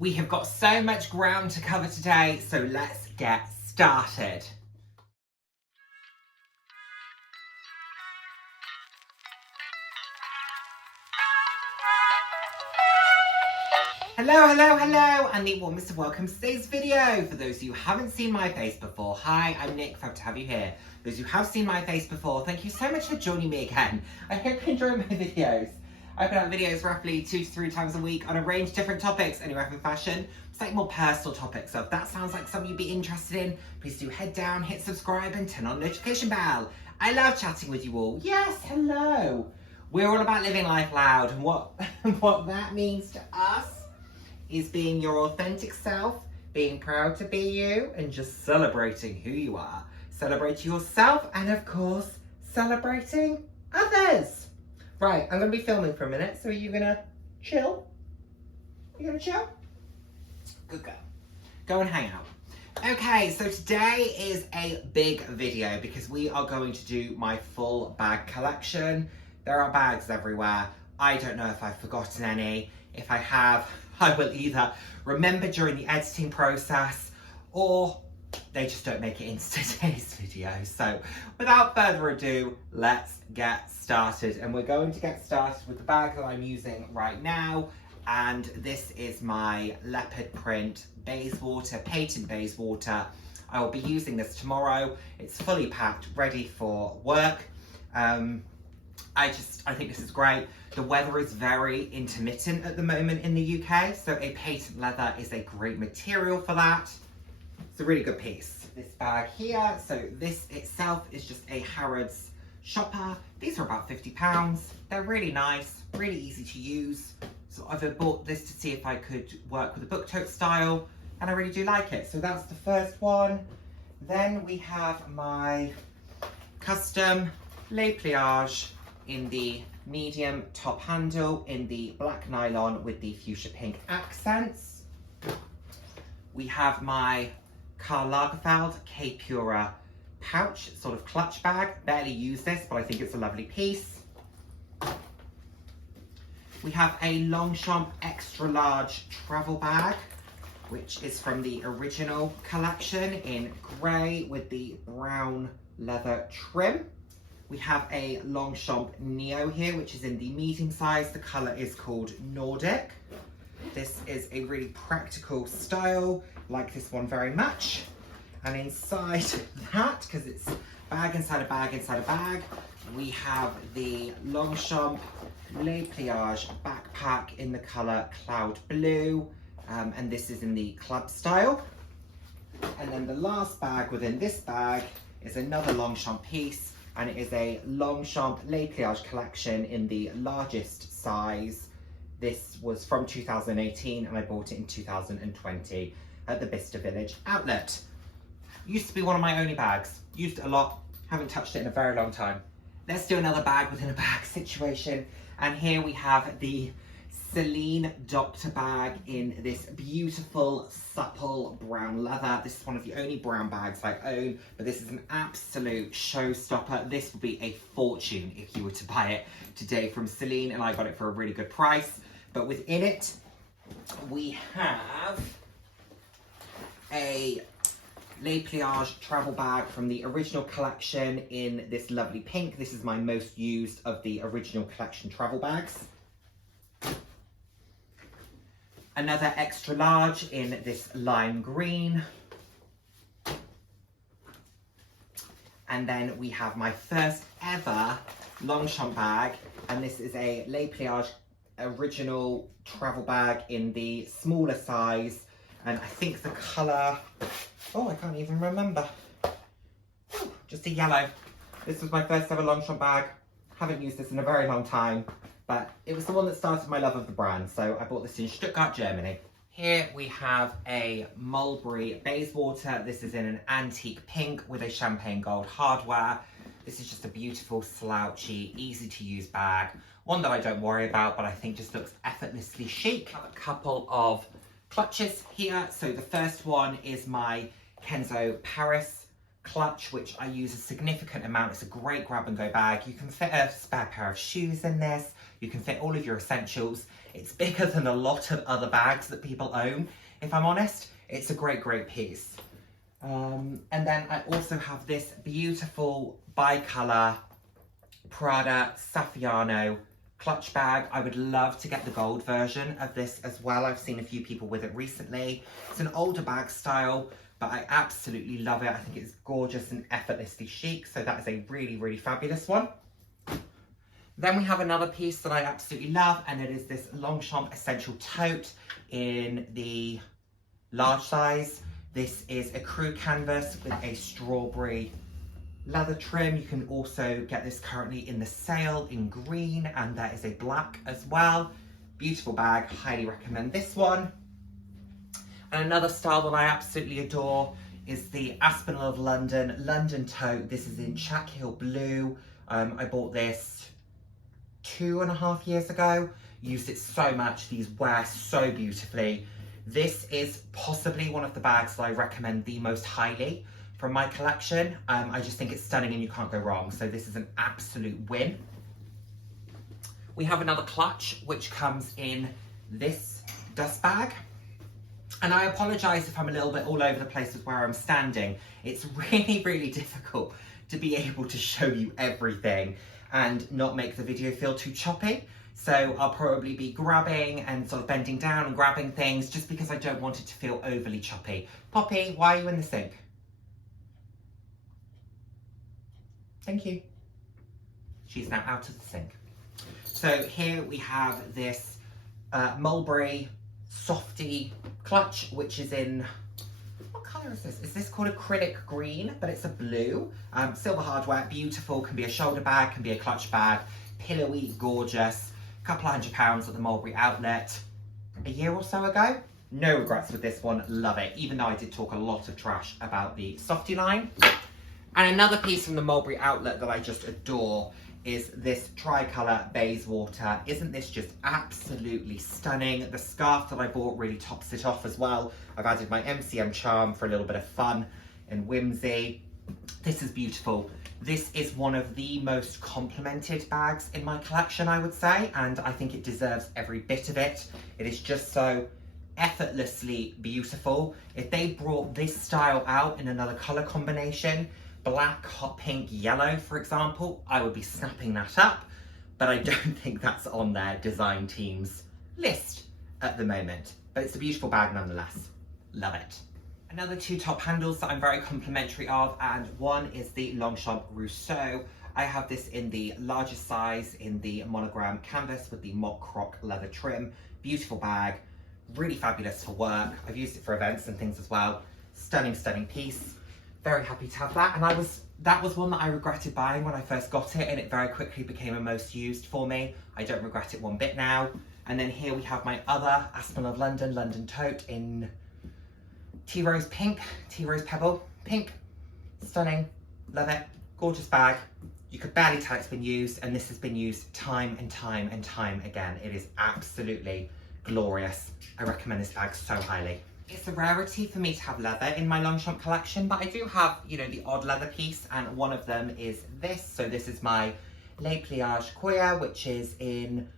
We have got so much ground to cover today, so let's get started. Hello, and the warmest of welcomes to today's video. For those of you who haven't seen my face before, hi, I'm Nick, glad to have you here. Those who have seen my face before, thank you so much for joining me again. I hope you enjoy my videos. I put out videos roughly 2 to 3 times a week on a range of different topics, anywhere from fashion, slightly more personal topics. So if that sounds like something you'd be interested in, please do head down, hit subscribe and turn on the notification bell. I love chatting with you all. Yes, hello. We're all about living life loud, and what that means to us is being your authentic self, being proud to be you, and just celebrating who you are. Celebrating yourself, and of course, celebrating others. Right, I'm gonna be filming for a minute, so are you gonna chill? You gonna chill? Good girl. Go and hang out. Okay, so today is a big video because we are going to do my full bag collection. There are bags everywhere. I don't know if I've forgotten any. If I have, I will either remember during the editing process or they just don't make it into today's video. So without further ado, let's get started. And we're going to get started with the bag that I'm using right now. And this is my leopard print Bayswater, patent Bayswater. I will be using this tomorrow. It's fully packed, ready for work. I think this is great. The weather is very intermittent at the moment in the UK, so a patent leather is a great material for that. It's a really good piece. This bag here, so this itself is just a Harrods shopper. These are about £50. They're really nice, really easy to use. So I've bought this to see if I could work with a book tote style, and I really do like it. So that's the first one. Then we have my custom lay pliage in the medium top handle in the black nylon with the fuchsia pink accents. We have my Karl Lagerfeld K Pura pouch, sort of clutch bag. Barely use this, but I think it's a lovely piece. We have a Longchamp extra large travel bag, which is from the original collection in grey with the brown leather trim. We have a Longchamp Neo here, which is in the medium size. The colour is called Nordic. This is a really practical style, like this one very much. And inside that, because it's bag inside a bag inside a bag, we have the Longchamp Le Pliage backpack in the colour Cloud Blue. And this is in the club style. And then the last bag within this bag is another Longchamp piece. And it is a Longchamp Le Pliage collection in the largest size. This was from 2018 and I bought it in 2020 at the Bicester Village outlet. Used to be one of my only bags. Used it a lot, haven't touched it in a very long time. Let's do another bag within a bag situation. And here we have the Celine Doctor bag in this beautiful, supple brown leather. This is one of the only brown bags I own, but this is an absolute showstopper. This would be a fortune if you were to buy it today from Celine, and I got it for a really good price. But within it, we have a Le Pliage travel bag from the original collection in this lovely pink. This is my most used of the original collection travel bags. Another extra large in this lime green. And then we have my first ever Longchamp bag, and this is a Le Pliage original travel bag in the smaller size, and I think the colour, oh, I can't even remember. Ooh, just a yellow. This was my first ever Longchamp bag. Haven't used this in a very long time, but it was the one that started my love of the brand, so I bought this in Stuttgart, Germany. Here we have a Mulberry Bayswater. This is in an antique pink with a champagne gold hardware. This is just a beautiful, slouchy, easy to use bag. One that I don't worry about, but I think just looks effortlessly chic. I have a couple of clutches here. So the first one is my Kenzo Paris clutch, which I use a significant amount. It's a great grab and go bag. You can fit a spare pair of shoes in this. You can fit all of your essentials. It's bigger than a lot of other bags that people own, if I'm honest. It's a great, great piece. And then I also have this beautiful bi-colour Prada Saffiano clutch bag. I would love to get the gold version of this as well. I've seen a few people with it recently. It's an older bag style, but I absolutely love it. I think it's gorgeous and effortlessly chic. So that is a really, really fabulous one. Then we have another piece that I absolutely love, and it is this Longchamp Essential Tote in the large size. This is a crew canvas with a strawberry leather trim. You can also get this currently in the sale in green, and there is a black as well. Beautiful bag, highly recommend this one. And another style that I absolutely adore is the Aspinall of London tote. This is in Chack Hill Blue. I bought this 2.5 years ago. Used it so much. These wear so beautifully. This is possibly one of the bags that I recommend the most highly from my collection. I just think it's stunning and you can't go wrong. So this is an absolute win. We have another clutch, which comes in this dust bag. And I apologise if I'm a little bit all over the place with where I'm standing. It's really, really difficult to be able to show you everything and not make the video feel too choppy. So I'll probably be grabbing and sort of bending down and grabbing things just because I don't want it to feel overly choppy. Poppy, why are you in the sink? Thank you. She's now out of the sink. So here we have this Mulberry Softy clutch, which is in, what colour is this? Is this called acrylic green? But it's a blue. Silver hardware, beautiful, can be a shoulder bag, can be a clutch bag, pillowy, gorgeous. A couple of £100 at the Mulberry outlet a year or so ago. No regrets with this one, love it, even though I did talk a lot of trash about the Softy line. And another piece from the Mulberry outlet that I just adore is this tricolour Bayswater. Isn't this just absolutely stunning? The scarf that I bought really tops it off as well. I've added my MCM charm for a little bit of fun and whimsy. This is beautiful. This is one of the most complimented bags in my collection, I would say, and I think it deserves every bit of it. It is just so effortlessly beautiful. If they brought this style out in another colour combination, black, hot pink, yellow, for example, I would be snapping that up, but I don't think that's on their design team's list at the moment. But it's a beautiful bag nonetheless. Love it. Another two top handles that I'm very complimentary of, and one is the Longchamp Rousseau. I have this in the largest size in the monogram canvas with the mock croc leather trim. Beautiful bag, really fabulous for work. I've used it for events and things as well. Stunning, stunning piece. Very happy to have that, and that was one that I regretted buying when I first got it, and it very quickly became a most used for me. I don't regret it one bit now. And then here we have my other Aspinall of London tote in Tea Rose Pink, Tea Rose Pebble Pink. Stunning, love it, gorgeous bag. You could barely tell it's been used, and this has been used time and time and time again. It is absolutely glorious. I recommend this bag so highly. It's a rarity for me to have leather in my Longchamp collection, but I do have, you know, the odd leather piece, and one of them is this. So this is my Le Pliage Coya, which is in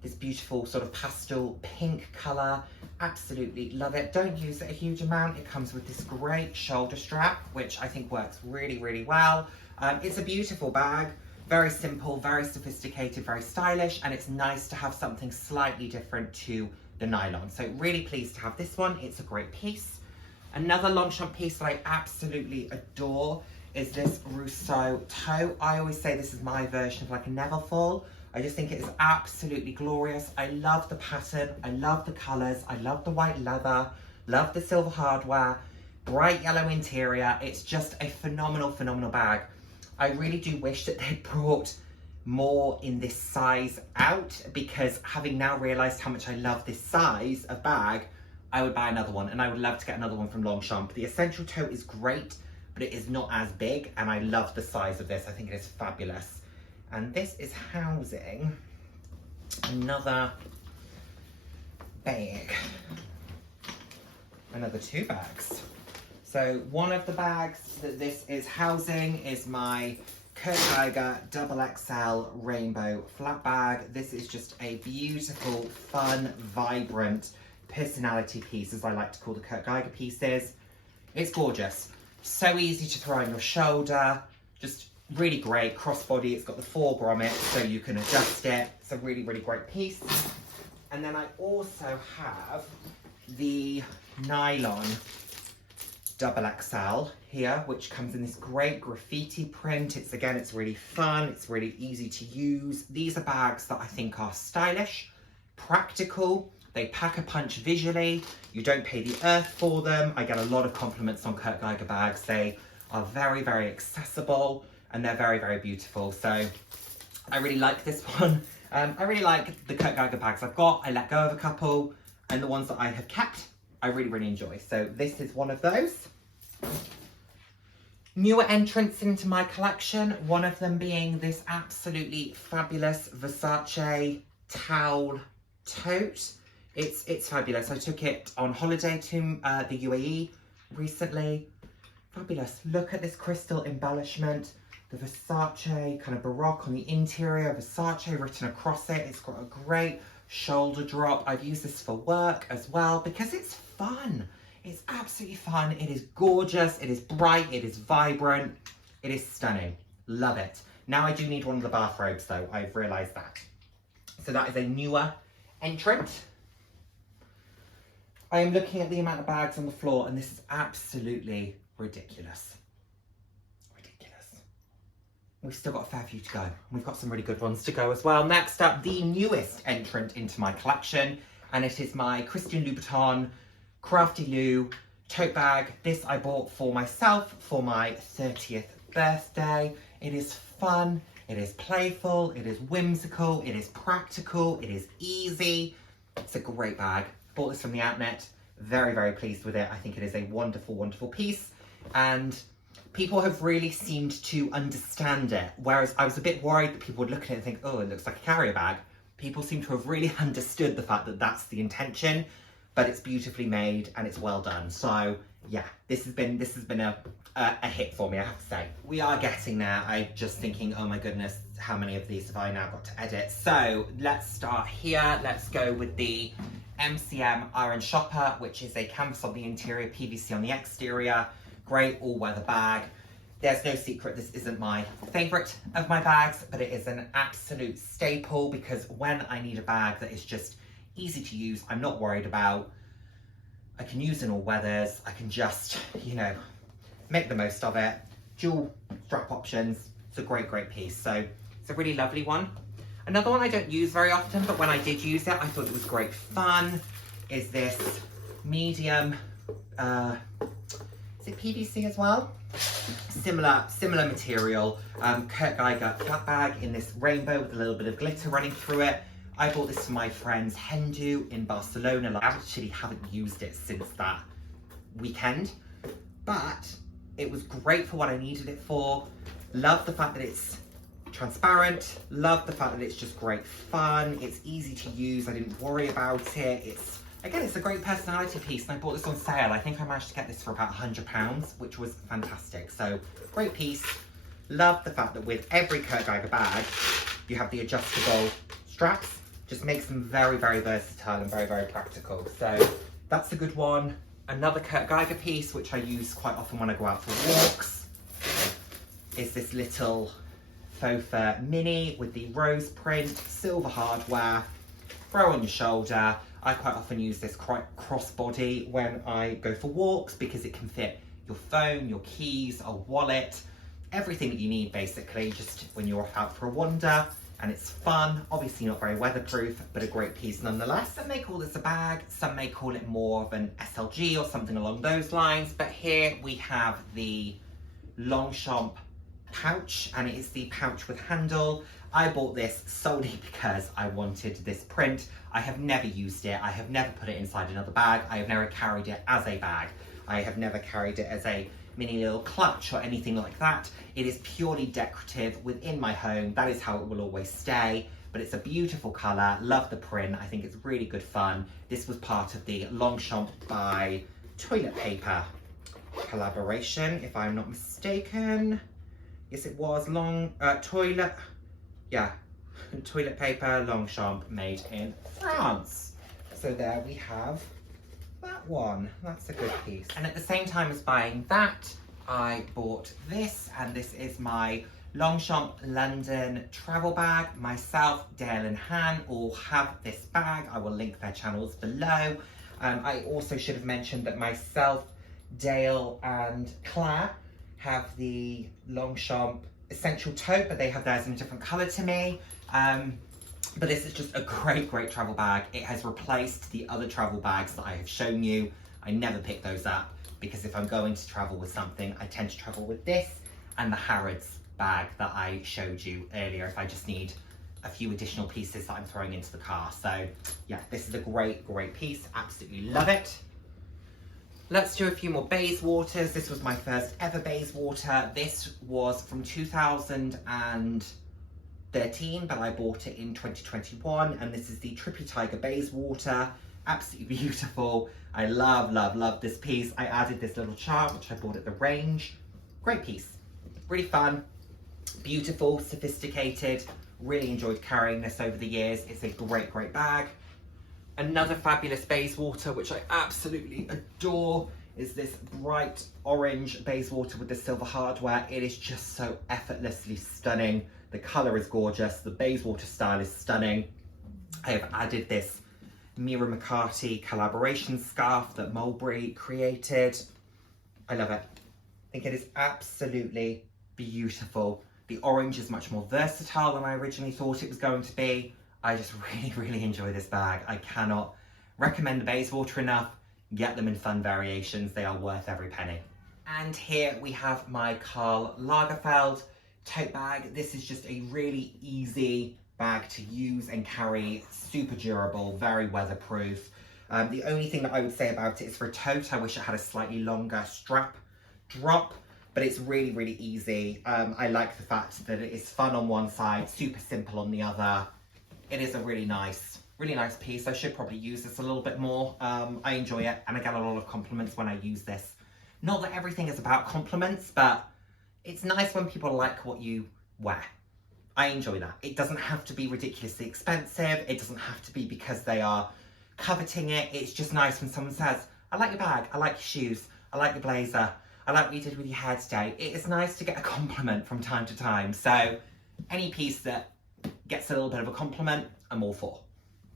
this beautiful sort of pastel pink colour. Absolutely love it. Don't use it a huge amount. It comes with this great shoulder strap, which I think works really, really well. It's a beautiful bag, very simple, very sophisticated, very stylish, and it's nice to have something slightly different to the nylon. So really pleased to have this one. It's a great piece. Another Longchamp piece that I absolutely adore is this Rousseau tote. I always say this is my version of like a Neverfull. I just think it is absolutely glorious. I love the pattern, I love the colours, I love the white leather, love the silver hardware, bright yellow interior. It's just a phenomenal, phenomenal bag. I really do wish that they brought more in this size out, because having now realised how much I love this size of bag, I would buy another one, and I would love to get another one from Longchamp. The Essential Tote is great, but it is not as big, and I love the size of this. I think it is fabulous. And this is housing another bag, another two bags. So one of the bags that this is housing is my Kurt Geiger double XL rainbow flat bag. This is just a beautiful, fun, vibrant personality piece, as I like to call the Kurt Geiger pieces. It's gorgeous. So easy to throw on your shoulder. Just really great crossbody. It's got the 4 grommets so you can adjust it. It's a really, really great piece. And then I also have the nylon double XL here, which comes in this great graffiti print. It's really fun. It's really easy to use. These are bags that I think are stylish, practical. They pack a punch visually. You don't pay the earth for them. I get a lot of compliments on Kurt Geiger bags. They are very, very accessible and they're very, very beautiful. So I really like this one. I really like the Kurt Geiger bags I've got. I let go of a couple, and the ones that I have kept, I really, really enjoy. So this is one of those. Newer entrants into my collection, one of them being this absolutely fabulous Versace towel tote. It's fabulous. I took it on holiday to the UAE recently. Fabulous. Look at this crystal embellishment. The Versace kind of baroque on the interior, Versace written across it. It's got a great shoulder drop. I've used this for work as well because it's fun. It's absolutely fun. It is gorgeous. It is bright. It is vibrant. It is stunning. Love it. Now I do need one of the bathrobes though. I've realized that. So that is a newer entrant. I am looking at the amount of bags on the floor and this is absolutely ridiculous. Ridiculous. We've still got a fair few to go. We've got some really good ones to go as well. Next up, the newest entrant into my collection, and it is my Christian Louboutin Crafty Lou tote bag. This I bought for myself for my 30th birthday. It is fun, it is playful, it is whimsical, it is practical, it is easy. It's a great bag. Bought this from the outlet. Very, very pleased with it. I think it is a wonderful, wonderful piece. And people have really seemed to understand it. Whereas I was a bit worried that people would look at it and think, oh, it looks like a carrier bag. People seem to have really understood the fact that that's the intention, but it's beautifully made and it's well done. So yeah, this has been a hit for me, I have to say. We are getting there. I'm just thinking, oh my goodness, how many of these have I now got to edit? So let's start here. Let's go with the MCM Iron Shopper, which is a canvas on the interior, PVC on the exterior. Great all-weather bag. There's no secret, this isn't my favorite of my bags, but it is an absolute staple because when I need a bag that is just easy to use, I'm not worried about, I can use in all weathers, I can just, you know, make the most of it. Dual strap options. It's a great, great piece. So it's a really lovely one. Another one I don't use very often, but when I did use it, I thought it was great fun, is this medium, is it PVC as well? Similar material, Kurt Geiger flat bag in this rainbow with a little bit of glitter running through it. I bought this for my friend's hen do in Barcelona. I actually haven't used it since that weekend, but it was great for what I needed it for. Love the fact that it's transparent. Love the fact that it's just great fun. It's easy to use. I didn't worry about it. It's a great personality piece, and I bought this on sale. I think I managed to get this for about £100, which was fantastic. So great piece. Love the fact that with every Kurt Geiger bag, you have the adjustable straps. Just makes them very, very versatile and very, very practical. So that's a good one. Another Kurt Geiger piece, which I use quite often when I go out for walks, is this little faux fur mini with the rose print, silver hardware, throw on your shoulder. I quite often use this crossbody when I go for walks because it can fit your phone, your keys, a wallet, everything that you need basically, just when you're out for a wander. And it's fun, obviously not very weatherproof, but a great piece nonetheless. Some may call this a bag, some may call it more of an SLG or something along those lines, but here we have the Longchamp pouch, and it is the pouch with handle. I bought this solely because I wanted this print. I have never used it. I have never put it inside another bag. I have never carried it as a bag. I have never carried it as a mini little clutch or anything like that. It is purely decorative within my home. That is how it will always stay, but it's a beautiful color. Love the print. I think it's really good fun. This was part of the Longchamp by Toilet Paper collaboration, if I'm not mistaken. Yes, it was toilet paper Longchamp made in France. So there we have that one. That's a good piece. And at the same time as buying that, I bought this, and this is my Longchamp London travel bag. Myself, Dale and Han all have this bag. I will link their channels below. I also should have mentioned that myself, Dale and Claire have the Longchamp Essential Tote, but they have theirs in a different colour to me. But this is just a great travel bag. It has replaced the other travel bags that I have shown you. I never pick those up because if I'm going to travel with something, I tend to travel with this and the Harrods bag that I showed you earlier if I just need a few additional pieces that I'm throwing into the car. So yeah, this is a great piece. Absolutely love it. Let's do a few more Bayswaters. This was my first ever Bayswater. This was from 2013, but I bought it in 2021, and this is the Trippy Tiger Bayswater. Absolutely beautiful. I love this piece. I added this little charm, which I bought at the range. Great piece. Really fun, beautiful, sophisticated. Really enjoyed carrying this over the years. It's a great bag. Another fabulous Bayswater, which I absolutely adore, is this bright orange Bayswater with the silver hardware. It is just so effortlessly stunning. The colour is gorgeous. The Bayswater style is stunning. I have added this Mira McCarthy collaboration scarf that Mulberry created. I love it. I think it is absolutely beautiful. The orange is much more versatile than I originally thought it was going to be. I just really enjoy this bag. I cannot recommend the Bayswater enough. Get them in fun variations. They are worth every penny. And here we have my Karl Lagerfeld tote bag. This is just a really easy bag to use and carry. Super durable, very weatherproof. The only thing that I would say about it is for a tote, I wish it had a slightly longer strap drop, but it's really easy. I like the fact that it is fun on one side, super simple on the other. It is a really nice piece. I should probably use this a little bit more. I enjoy it, and I get a lot of compliments when I use this. Not that everything is about compliments, but it's nice when people like what you wear. I enjoy that. It doesn't have to be ridiculously expensive. It doesn't have to be because they are coveting it. It's just nice when someone says, I like your bag, I like your shoes, I like your blazer, I like what you did with your hair today. It is nice to get a compliment from time to time. So any piece that gets a little bit of a compliment, I'm all for.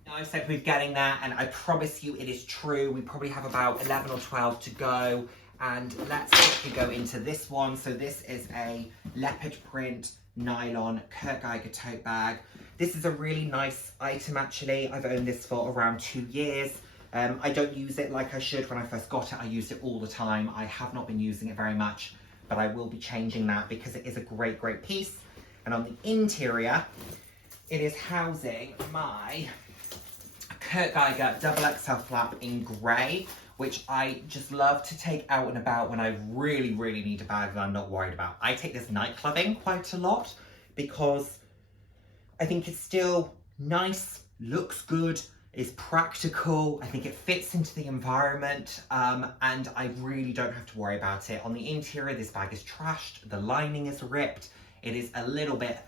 Now I've said we're getting there, and I promise you it is true. We probably have about 11 or 12 to go. And let's quickly go into this one. So this is a leopard print nylon Kurt Geiger tote bag. This is a really nice item actually. I've owned this for around 2 years. I don't use it like I should. When I first got it, I used it all the time. I have not been using it very much, but I will be changing that because it is a great piece. And on the interior, it is housing my Kurt Geiger XXL flap in grey, which I just love to take out and about when I really need a bag that I'm not worried about. I take this night clubbing quite a lot because I think it's still nice, looks good, is practical. I think it fits into the environment, and I really don't have to worry about it. On the interior, this bag is trashed, the lining is ripped, it is a little bit,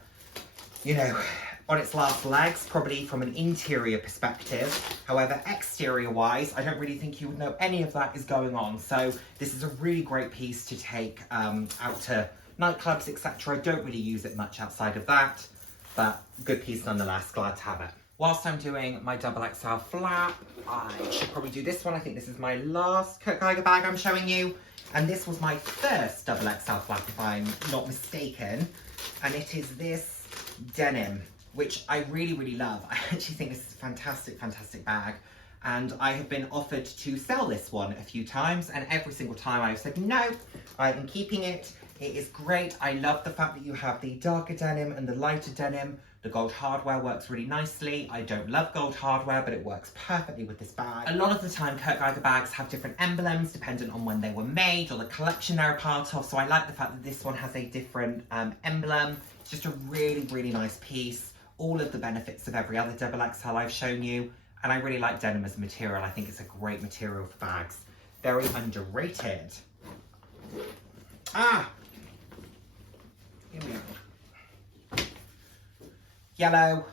you know, on its last legs, probably from an interior perspective. However, exterior-wise, I don't really think you would know any of that is going on. So this is a really great piece to take out to nightclubs, etc. I don't really use it much outside of that, but good piece nonetheless, glad to have it. Whilst I'm doing my XXL flap, I should probably do this one. I think this is my last Kurt Geiger bag I'm showing you. And this was my first XXL flap, if I'm not mistaken. And it is this denim, which I really love. I actually think this is a fantastic bag. And I have been offered to sell this one a few times, and every single time I've said, no, I am keeping it. It is great. I love the fact that you have the darker denim and the lighter denim. The gold hardware works really nicely. I don't love gold hardware, but it works perfectly with this bag. A lot of the time, Kurt Geiger bags have different emblems dependent on when they were made or the collection they're a part of. So I like the fact that this one has a different emblem. It's just a really nice piece. All of the benefits of every other XXL I've shown you. And I really like denim as a material. I think it's a great material for bags. Very underrated. Here we go. Yellow,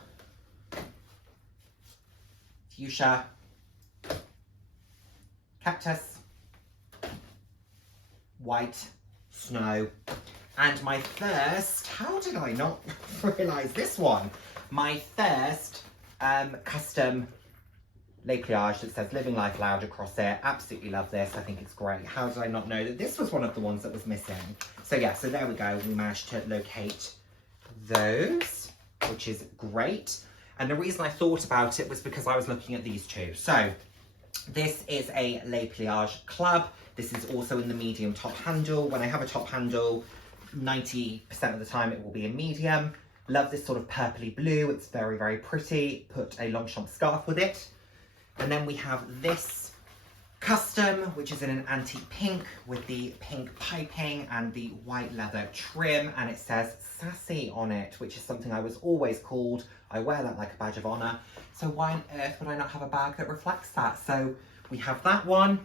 fuchsia, cactus, white, snow, and my first, how did I not realise this one? My first custom Les Pliage that says Living Life Loud across it. Absolutely love this. I think it's great. How did I not know that this was one of the ones that was missing? So yeah, so there we go. We managed to locate those, which is great. And the reason I thought about it was because I was looking at these two. So this is a Les Pliage Club. This is also in the medium top handle. When I have a top handle, 90% of the time it will be in medium. Love this sort of purpley blue. It's very, very pretty. Put a Longchamp scarf with it. And then we have this custom, which is in an antique pink with the pink piping and the white leather trim. And it says Sassy on it, which is something I was always called. I wear that like a badge of honor. So why on earth would I not have a bag that reflects that? So we have that one.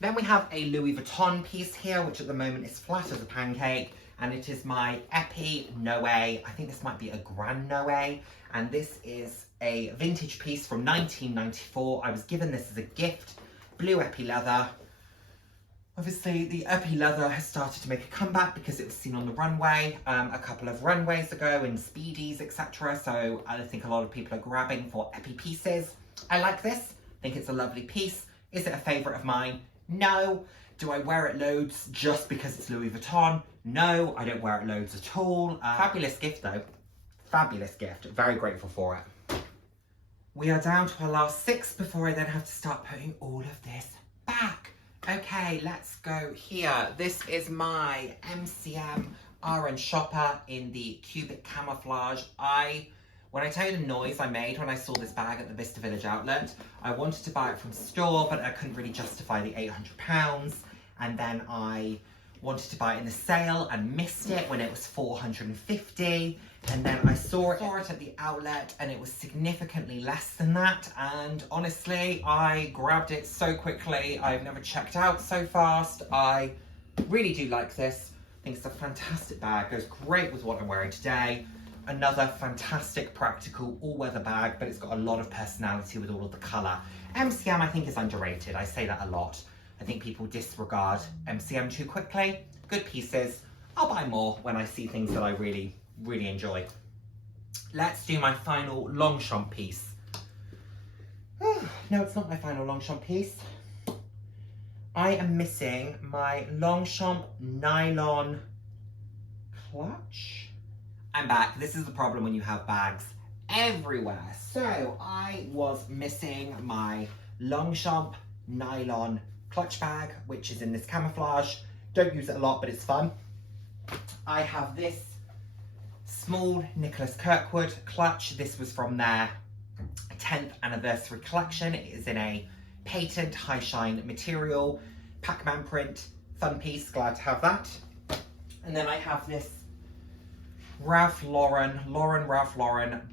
Then we have a Louis Vuitton piece here, which at the moment is flat as a pancake. And it is my Epi Noe. I think this might be a Grand Noe. And this is a vintage piece from 1994. I was given this as a gift. Blue Epi leather. Obviously, the Epi leather has started to make a comeback because it was seen on the runway a couple of runways ago in Speedies, etc. So I think a lot of people are grabbing for Epi pieces. I like this. I think it's a lovely piece. Is it a favourite of mine? No. Do I wear it loads just because it's Louis Vuitton? No, I don't wear it loads at all. Fabulous gift though. Fabulous gift. Very grateful for it. We are down to our last 6 before I then have to start putting all of this back. Okay, let's go here. This is my MCM Orange Shopper in the cubic camouflage. When I tell you the noise I made when I saw this bag at the Vista Village outlet, I wanted to buy it from store, but I couldn't really justify the £800. And then I wanted to buy it in the sale and missed it when it was £450. And then I saw it at the outlet and it was significantly less than that. And honestly, I grabbed it so quickly. I've never checked out so fast. I really do like this. I think it's a fantastic bag. Goes great with what I'm wearing today. Another fantastic, practical, all-weather bag, but it's got a lot of personality with all of the colour. MCM, I think, is underrated. I say that a lot. I think people disregard MCM too quickly. Good pieces. I'll buy more when I see things that I really, really enjoy. Let's do my final Longchamp piece. No, it's not my final Longchamp piece. I am missing my Longchamp nylon clutch. I'm back. This is the problem when you have bags everywhere. So I was missing my Longchamp nylon clutch bag, which is in this camouflage. Don't use it a lot, but it's fun. I have this small Nicholas Kirkwood clutch. This was from their 10th anniversary collection. It is in a patent high shine material, Pac-Man print, fun piece, glad to have that. And then I have this Ralph Lauren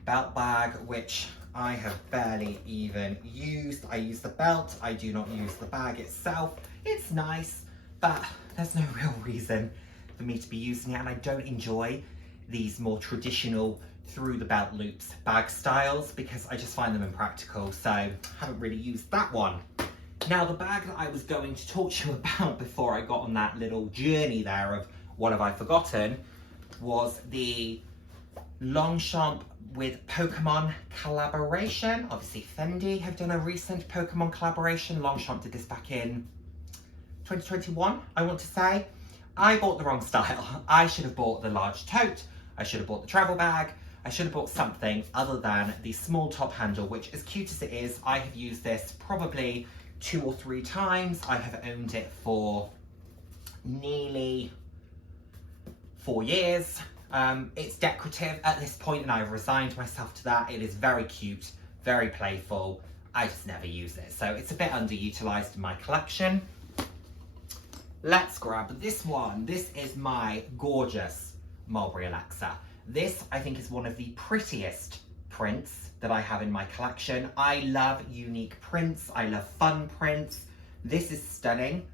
belt bag, which I have barely even used. I use the belt, I do not use the bag itself. It's nice, but there's no real reason for me to be using it, and I don't enjoy these more traditional through the belt loops bag styles because I just find them impractical, so I haven't really used that one. Now, the bag that I was going to talk to you about before I got on that little journey there of what have I forgotten was the Longchamp with Pokemon collaboration. Obviously Fendi have done a recent Pokemon collaboration. Longchamp did this back in 2021, I want to say. I bought the wrong style. I should have bought the large tote. I should have bought the travel bag. I should have bought something other than the small top handle, which, as cute as it is, I have used this probably 2 or 3 times. I have owned it for nearly 4 years. It's decorative at this point and I've resigned myself to that. It is very cute, very playful. I just never use it. So it's a bit underutilized in my collection. Let's grab this one. This is my gorgeous Mulberry Alexa. This, I think, is one of the prettiest prints that I have in my collection. I love unique prints. I love fun prints. This is stunning.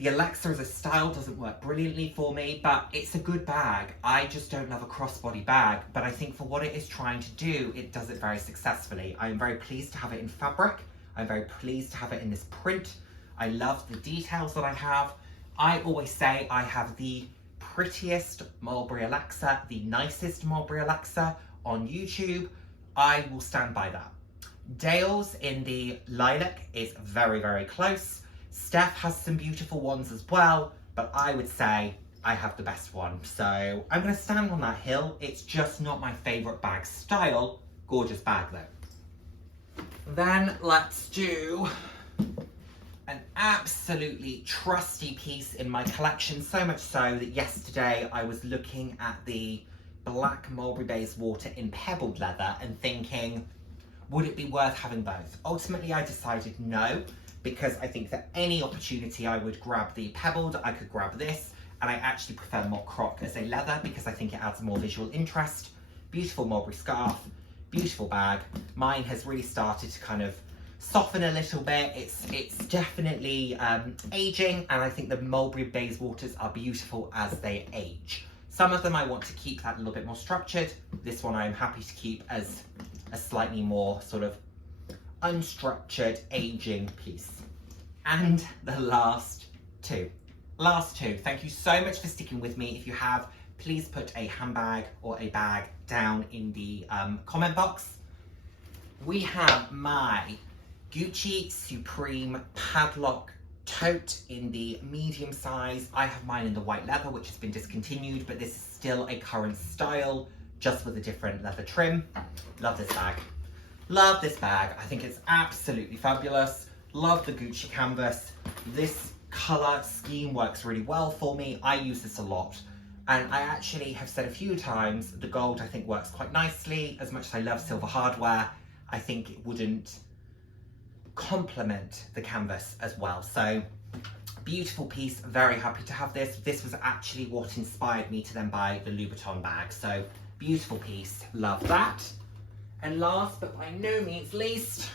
The Alexa as a style doesn't work brilliantly for me, but it's a good bag. I just don't love a crossbody bag, but I think for what it is trying to do, it does it very successfully. I'm very pleased to have it in fabric. I'm very pleased to have it in this print. I love the details that I have. I always say I have the prettiest Mulberry Alexa, the nicest Mulberry Alexa on YouTube. I will stand by that. Dale's in the lilac is very, very close. Steph has some beautiful ones as well, but I would say I have the best one. So I'm going to stand on that hill. It's just not my favourite bag style. Gorgeous bag though. Then let's do an absolutely trusty piece in my collection, so much so that yesterday I was looking at the black Mulberry Bayswater in pebbled leather and thinking, would it be worth having both? Ultimately, I decided no, because I think that any opportunity I would grab the pebbled, I could grab this, and I actually prefer mock croc as a leather because I think it adds more visual interest. Beautiful Mulberry scarf, beautiful bag. Mine has really started to kind of soften a little bit. It's definitely aging, and I think the Mulberry Bayswaters are beautiful as they age. Some of them I want to keep that a little bit more structured. This one I'm happy to keep as a slightly more sort of unstructured aging piece. And the last two. Thank you so much for sticking with me. If you have, please put a handbag or a bag down in the comment box. We have my Gucci Supreme padlock tote in the medium size. I have mine in the white leather, which has been discontinued, but this is still a current style, just with a different leather trim. Love this bag. Love this bag. I think it's absolutely fabulous. Love the Gucci canvas. This color scheme works really well for me. I use this a lot. And I actually have said a few times, the gold I think works quite nicely. As much as I love silver hardware, I think it wouldn't complement the canvas as well. So beautiful piece, very happy to have this. This was actually what inspired me to then buy the Louboutin bag. So beautiful piece, love that. And last but by no means least,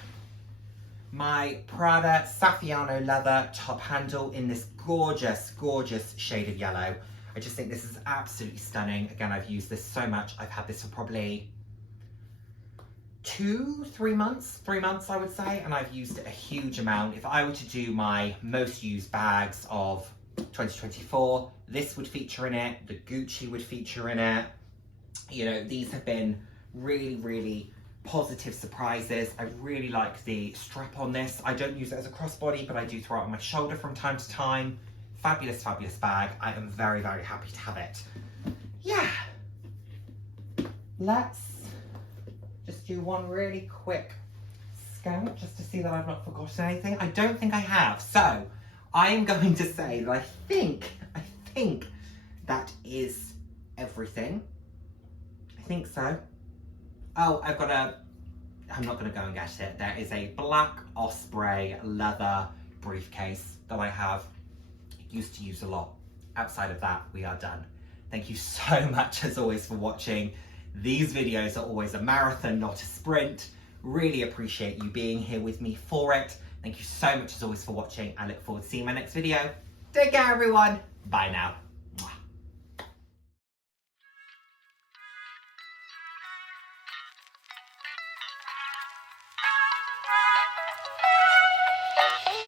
my Prada Saffiano leather top handle in this gorgeous, gorgeous shade of yellow. I just think this is absolutely stunning. Again, I've used this so much. I've had this for probably 3 months I would say, and I've used it a huge amount. If I were to do my most used bags of 2024, this would feature in it, the Gucci would feature in it. You know, these have been really, really positive surprises. I really like the strap on this. I don't use it as a crossbody, but I do throw it on my shoulder from time to time. Fabulous, fabulous bag. I am very, very happy to have it. Yeah. Let's just do one really quick scan just to see that I've not forgotten anything. I don't think I have. So I am going to say that I think that is everything. I think so. Oh, I'm not gonna go and get it. There is a black Osprey leather briefcase that I have. Used to use a lot. Outside of that, we are done. Thank you so much as always for watching. These videos are always a marathon, not a sprint. Really appreciate you being here with me for it. Thank you so much as always for watching. I look forward to seeing my next video. Take care everyone. Bye now.